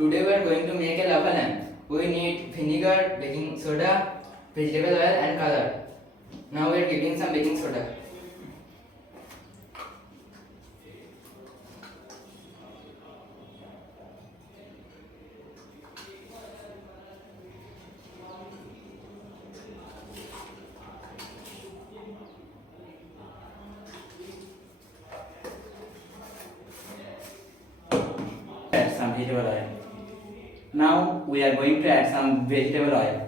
Today we are going to make a lava lamp. We need vinegar, baking soda, vegetable oil and color. Now we are giving some baking soda. Add some vegetable oil. Now we are going to add some vegetable oil.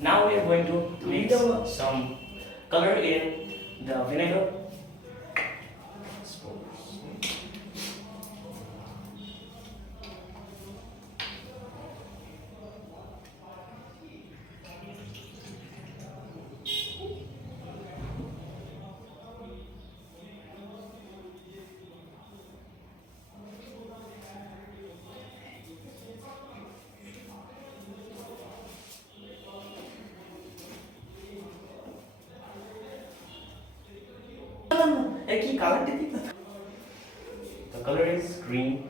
Now we are going to mix some color in the vinegar. The color is green.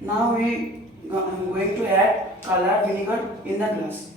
Now we are going to add color vinegar in the glass.